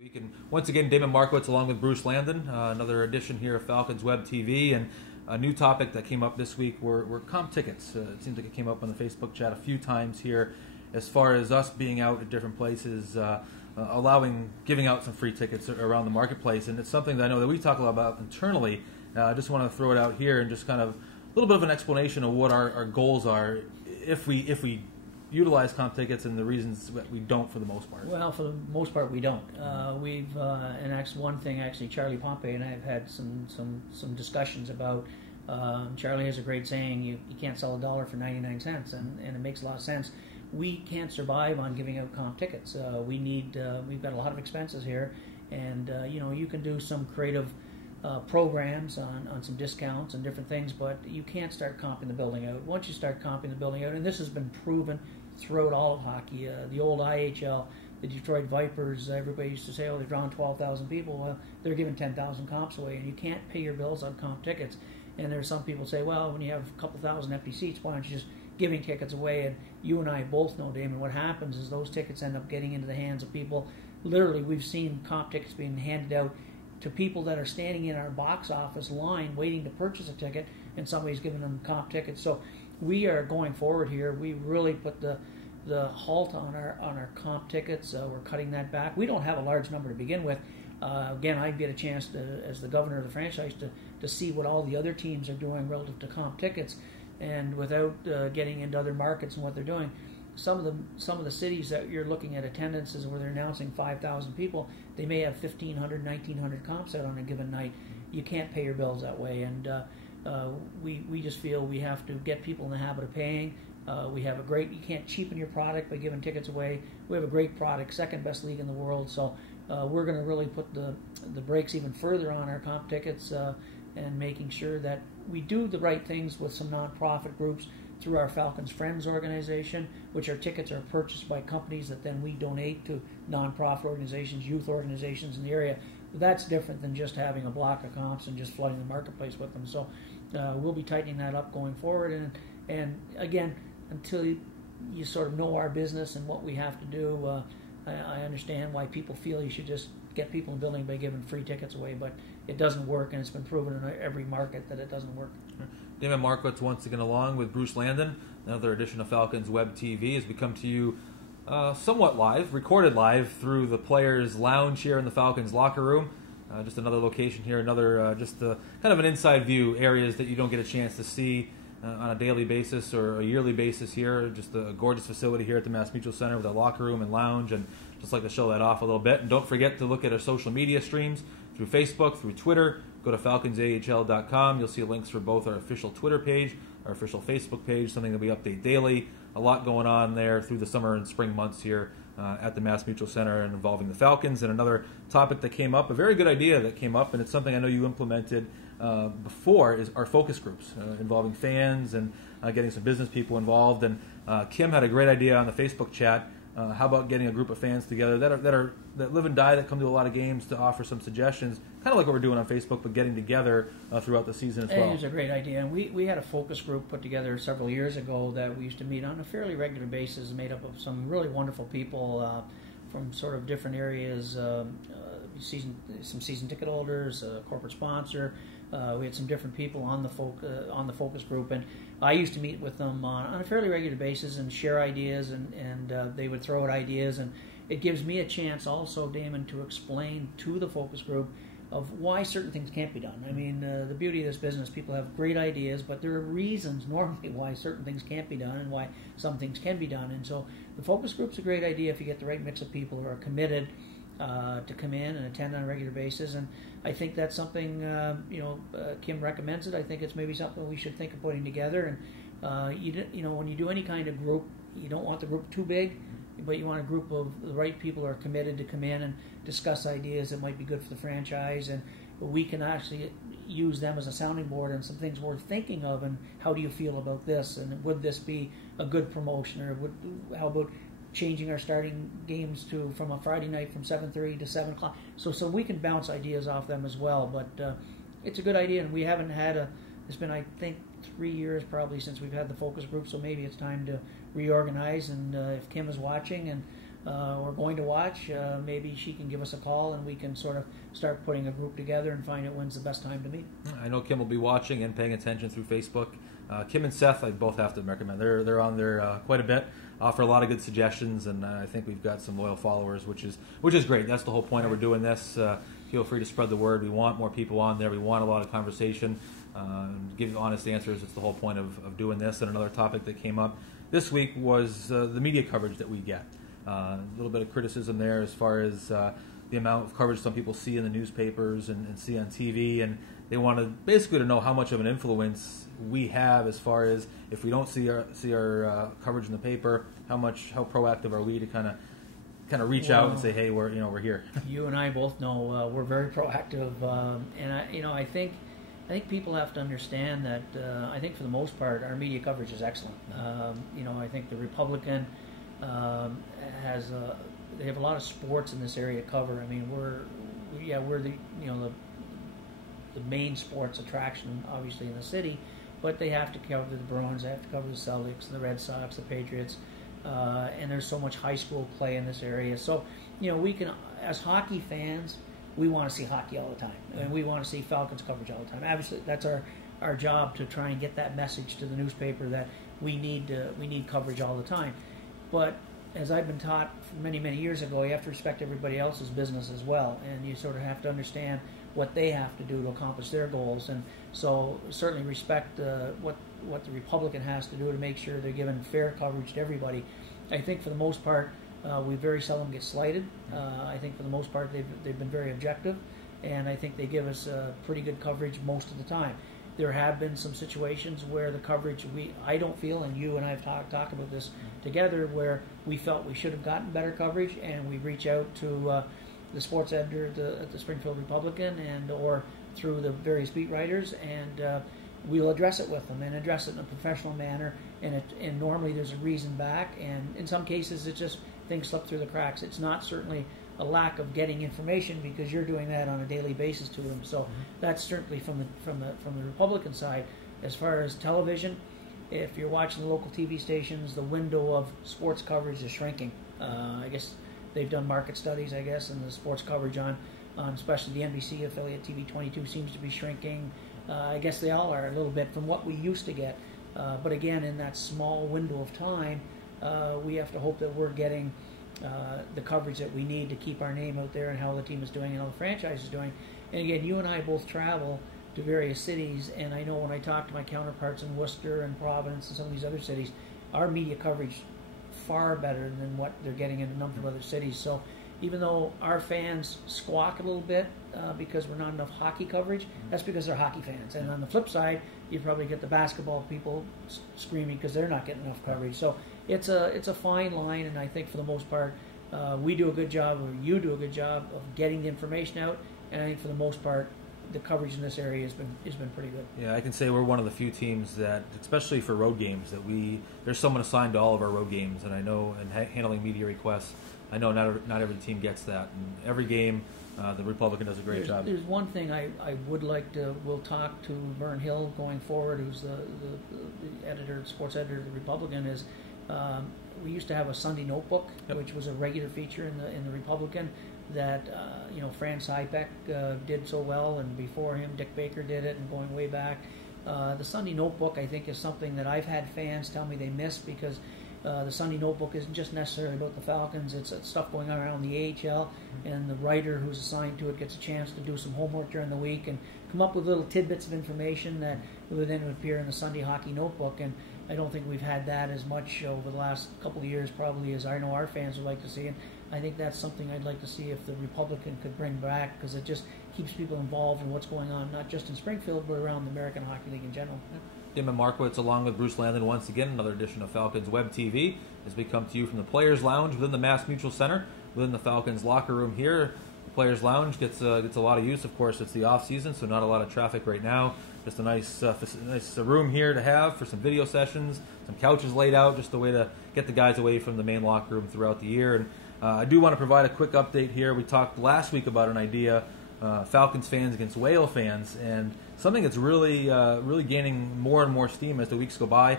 Week. And once again, Damon Markowitz along with Bruce Landon, another edition here of Falcons WebTV, and a new topic that came up this week were comp tickets. It seems like it came up on the Facebook chat a few times here as far as us being out at different places, giving out some free tickets around the marketplace, and it's something that I know that we talk a lot about internally. I just want to throw it out here and just kind of a little bit of an explanation of what our goals are if we utilize comp tickets and the reasons that we don't for the most part. Well, for the most part, we don't. And that's one thing actually Charlie Pompey and I have had some discussions about. Charlie has a great saying: you can't sell a dollar for 99 cents, and it makes a lot of sense. We can't survive on giving out comp tickets. We've got a lot of expenses here, and you can do some creative programs on some discounts and different things, but you can't start comping the building out. Once you start comping the building out, and this has been proven throughout all of hockey, the old IHL, the Detroit Vipers, everybody used to say, oh, they're drawing 12,000 people. Well, they're giving 10,000 comps away, and you can't pay your bills on comp tickets. And there's some people say, well, when you have a couple thousand empty seats, why aren't you just giving tickets away? And you and I both know, Damon, what happens is those tickets end up getting into the hands of people. Literally, we've seen comp tickets being handed out to people that are standing in our box office line waiting to purchase a ticket, and somebody's giving them comp tickets. So we are going forward here. We really put the halt on our comp tickets. We're cutting that back. We don't have a large number to begin with. Again, I get a chance to, as the governor of the franchise, to see what all the other teams are doing relative to comp tickets, and without getting into other markets and what they're doing. Some of the cities that you're looking at attendances where they're announcing 5,000 people, they may have 1,500, 1,900 comps out on a given night. You can't pay your bills that way, and we just feel we have to get people in the habit of paying. You can't cheapen your product by giving tickets away. We have a great product, second best league in the world, so we're going to really put the brakes even further on our comp tickets and making sure that we do the right things with some nonprofit groups through our Falcons Friends organization, which our tickets are purchased by companies that then we donate to nonprofit organizations, youth organizations in the area. That's different than just having a block of comps and just flooding the marketplace with them. So we'll be tightening that up going forward. And again, until you sort of know our business and what we have to do, I understand why people feel you should just get people in the building by giving free tickets away, but it doesn't work, and it's been proven in every market that it doesn't work. Damon Markowitz once again along with Bruce Landon. Another edition of Falcons Web TV has become to you somewhat live, recorded live through the players' lounge here in the Falcons locker room. Just another location here, another kind of an inside view, areas that you don't get a chance to see on a daily basis or a yearly basis here. Just a gorgeous facility here at the Mass Mutual Center with a locker room and lounge, and just like to show that off a little bit. And don't forget to look at our social media streams through Facebook, through Twitter. Go to falconsahl.com. You'll see links for both our official Twitter page, our official Facebook page, something that we update daily. A lot going on there through the summer and spring months here at the Mass Mutual Center and involving the Falcons. And another topic that came up, a very good idea that came up, and it's something I know you implemented before, is our focus groups involving fans and getting some business people involved. And Kim had a great idea on the Facebook chat. How about getting a group of fans together that live and die, that come to a lot of games, to offer some suggestions, kind of like what we're doing on Facebook, but getting together throughout the season as well. It was a great idea. And we had a focus group put together several years ago that we used to meet on a fairly regular basis, made up of some really wonderful people from sort of different areas, some season ticket holders, a corporate sponsor. We had some different people on the focus group, and I used to meet with them on a fairly regular basis and share ideas, and they would throw out ideas, and it gives me a chance also, Damon, to explain to the focus group of why certain things can't be done. I mean, the beauty of this business, people have great ideas, but there are reasons normally why certain things can't be done and why some things can be done. And so the focus group's a great idea if you get the right mix of people who are committed to come in and attend on a regular basis. And I think that's something, Kim recommends it. I think it's maybe something we should think of putting together. And, when you do any kind of group, you don't want the group too big, but you want a group of the right people who are committed to come in and discuss ideas that might be good for the franchise, and we can actually use them as a sounding board and some things we're thinking of, and how do you feel about this, and would this be a good promotion, or how about changing our starting games from a Friday night from 7:30 to 7 o'clock, so we can bounce ideas off them as well. But it's a good idea, and we haven't had it's been, I think, 3 years probably since we've had the focus group, so maybe it's time to reorganize. And if Kim is watching, and we're going to watch, maybe she can give us a call and we can sort of start putting a group together and find out when's the best time to meet. I know Kim will be watching and paying attention through Facebook. Kim and Seth, I both have to recommend. They're on there quite a bit, offer a lot of good suggestions, and I think we've got some loyal followers, which is great. That's the whole point of we're doing this. Feel free to spread the word. We want more people on there. We want a lot of conversation, give honest answers. It's the whole point of doing this. And another topic that came up this week was the media coverage that we get. A little bit of criticism there as far as the amount of coverage some people see in the newspapers and see on TV, and they wanted basically to know how much of an influence we have as far as if we don't see our coverage in the paper, how proactive are we to kind of reach out and say, hey, we're here. You and I both know we're very proactive, and I think people have to understand that I think for the most part our media coverage is excellent. I think the Republican they have a lot of sports in this area to cover. I mean, we're the main sports attraction, obviously, in the city, but they have to cover the Bruins, they have to cover the Celtics, the Red Sox, the Patriots, and there's so much high school play in this area. So, we can, as hockey fans, we want to see hockey all the time, and we want to see Falcons coverage all the time. Obviously, that's our job to try and get that message to the newspaper that we need coverage all the time. But as I've been taught many, many years ago, you have to respect everybody else's business as well, and you sort of have to understand what they have to do to accomplish their goals. And so certainly respect what the Republican has to do to make sure they're giving fair coverage to everybody. I think for the most part, we very seldom get slighted. I think for the most part they've been very objective, and I think they give us pretty good coverage most of the time. There have been some situations where the coverage I don't feel, and you and I have talked about this together, where we felt we should have gotten better coverage, and we reach out to the sports editor at the Springfield Republican or through the various beat writers, and we'll address it with them and address it in a professional manner. And normally there's a reason back, and in some cases it's just things slip through the cracks. It's not certainly a lack of getting information, because you're doing that on a daily basis to them. So that's certainly from the Republican side. As far as television, if you're watching the local TV stations, the window of sports coverage is shrinking. I guess they've done market studies, and the sports coverage on especially the NBC affiliate TV 22 seems to be shrinking. I guess they all are a little bit from what we used to get. But again, in that small window of time, we have to hope that we're getting the coverage that we need to keep our name out there and how the team is doing and how the franchise is doing. And again, you and I both travel to various cities, and I know when I talk to my counterparts in Worcester and Providence and some of these other cities, our media coverage far better than what they're getting in a number of other cities. So even though our fans squawk a little bit because we're not enough hockey coverage, that's because they're hockey fans. And on the flip side, you probably get the basketball people screaming because they're not getting enough coverage. So it's a fine line, and I think for the most part, we do a good job, or you do a good job of getting the information out. And I think for the most part, the coverage in this area has been pretty good. Yeah, I can say we're one of the few teams that, especially for road games, that there's someone assigned to all of our road games, and I know, and handling media requests, I know not every team gets that. And every game, the Republican does a great job. There's one thing I would like to. We'll talk to Vern Hill going forward, who's the sports editor of the Republican. Is we used to have a Sunday notebook, which was a regular feature in the Republican. That Franz Hybeck did so well, and before him Dick Baker did it, and going way back. The Sunday Notebook, I think, is something that I've had fans tell me they miss, because the Sunday Notebook isn't just necessarily about the Falcons. It's stuff going on around the AHL, and the writer who's assigned to it gets a chance to do some homework during the week and come up with little tidbits of information that would then appear in the Sunday Hockey Notebook. And I don't think we've had that as much over the last couple of years, probably, as I know our fans would like to see. And I think that's something I'd like to see if the Republican could bring back, because it just keeps people involved in what's going on, not just in Springfield, but around the American Hockey League in general. Damon Markowitz, along with Bruce Landon, once again, another edition of Falcons Web TV, as we come to you from the Players Lounge within the Mass Mutual Center, within the Falcons locker room here. The Players Lounge gets a lot of use. Of course, it's the off season, so not a lot of traffic right now. Just a nice room here to have for some video sessions, some couches laid out, just a way to get the guys away from the main locker room throughout the year. And I do want to provide a quick update here. We talked last week about an idea, Falcons fans against Whale fans, and something that's really gaining more and more steam as the weeks go by.